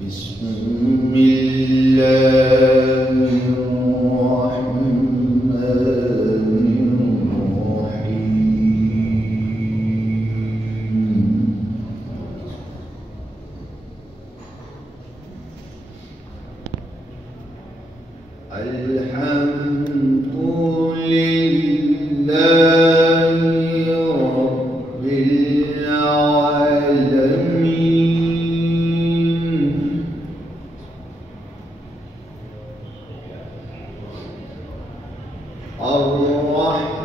بسم الله الرحمن الرحيم. الحمد لله رب العالمين. الرحمن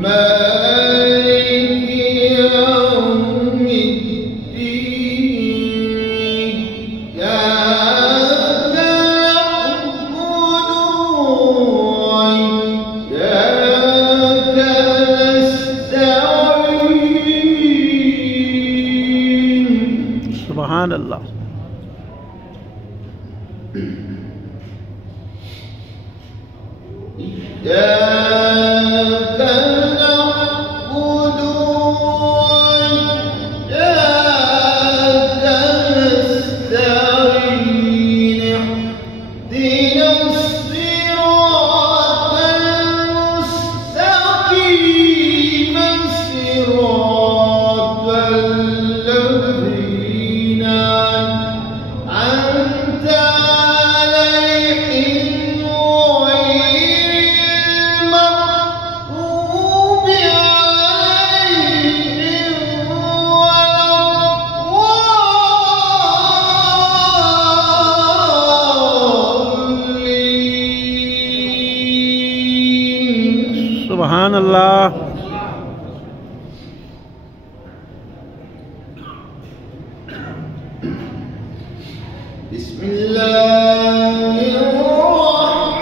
مالك يوم الدين. إياك نعبد وإياك نستعين. سبحان الله. إياك نعبد وإياك نستعين. اهدنا الصراط المستقيم صراط الذين أنعمت عليهم سبحان الله. بسم الله الرحمن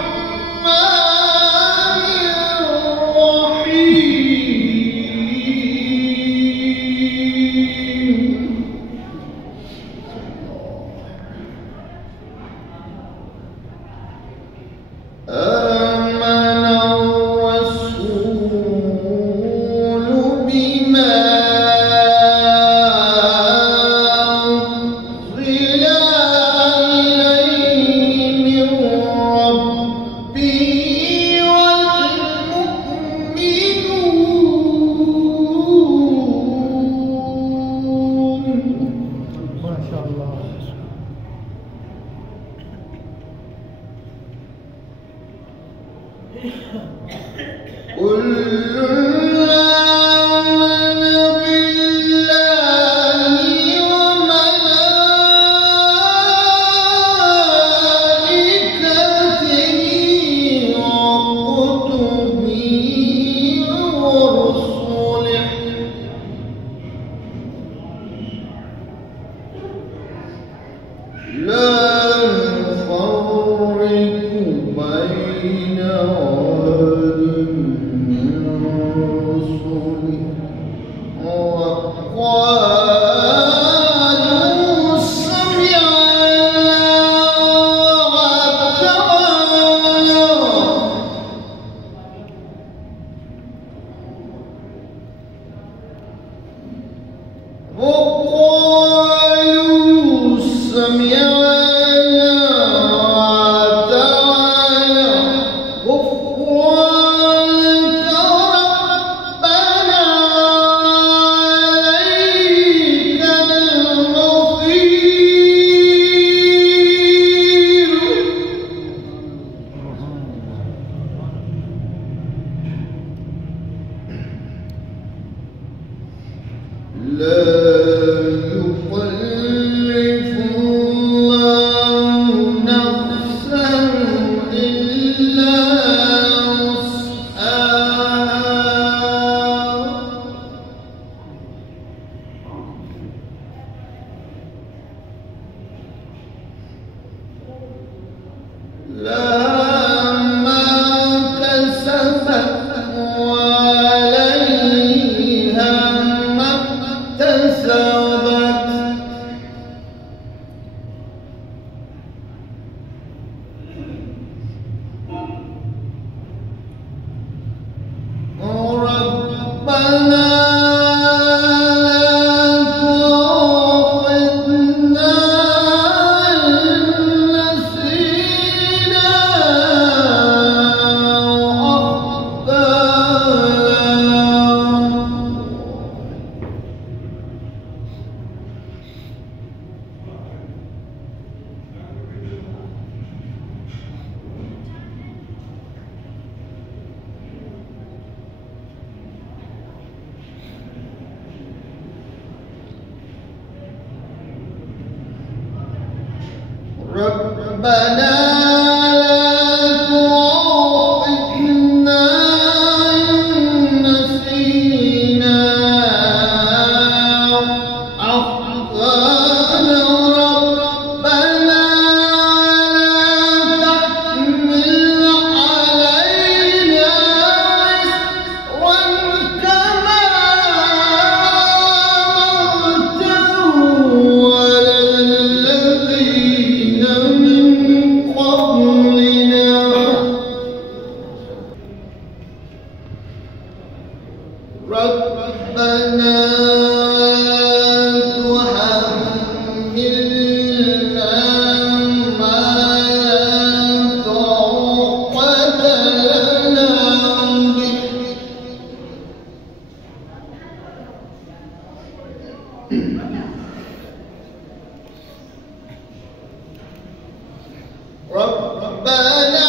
الرحيم. آمن الرسول بما أنزل إليه من ربه والمؤمنون. ما شاء الله. كل آمن بالله وملائكته وكتبه ورسله لا نفرق بين أحد منهم ربنا لا تؤاخذنا إن نسينا أو أخطأنا ربنا لا تحمل علينا إصرا كما حملته على الذين من قبلنا ربنا تحملنا ما لا طاقة لنا به ربنا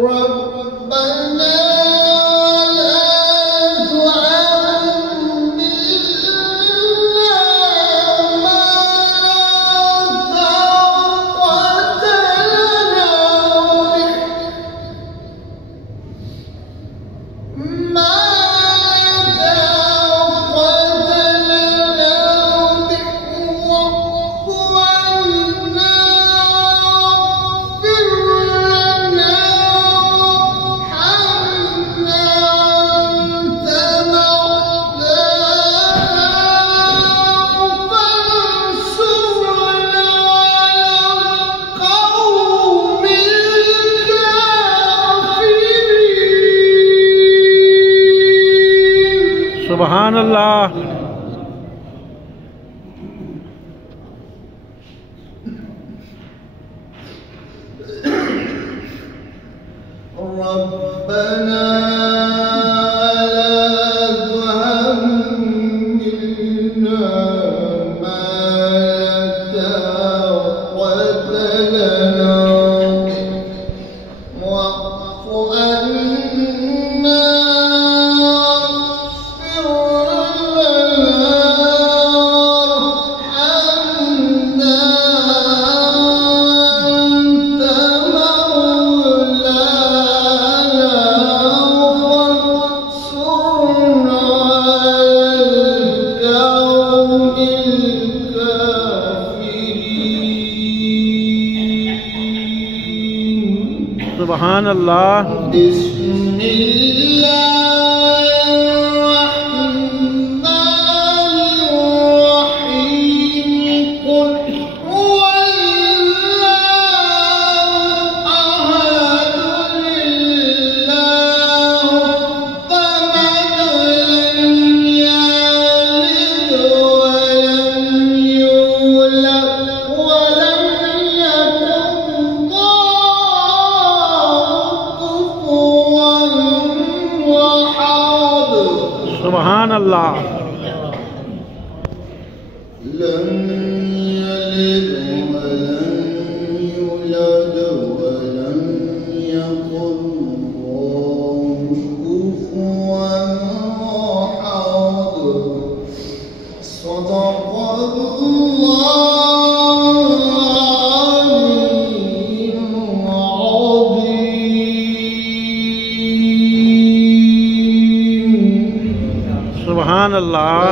ربنا لا تحملنا ما لا طاقة لنا به ما لا طاقة لنا به واعف عنا واغفر لنا سبحان الله. ربنا لا تحملنا ما لا طاقة لنا به واعف عنا واغفر لنا وارحمنا أنت مولانا فانصرنا على القوم الكافرين. سبحان الله. بسم الله الرحمن الرحيم قل هو الله أحد الله الصمد لم يلد ولم يولد ولم يكن له كفوا أحد. سبحان الله. لم يلد ولم يولد ولم يكن له كفوا أحد. صدق الله العلي العظيم. سبحان الله.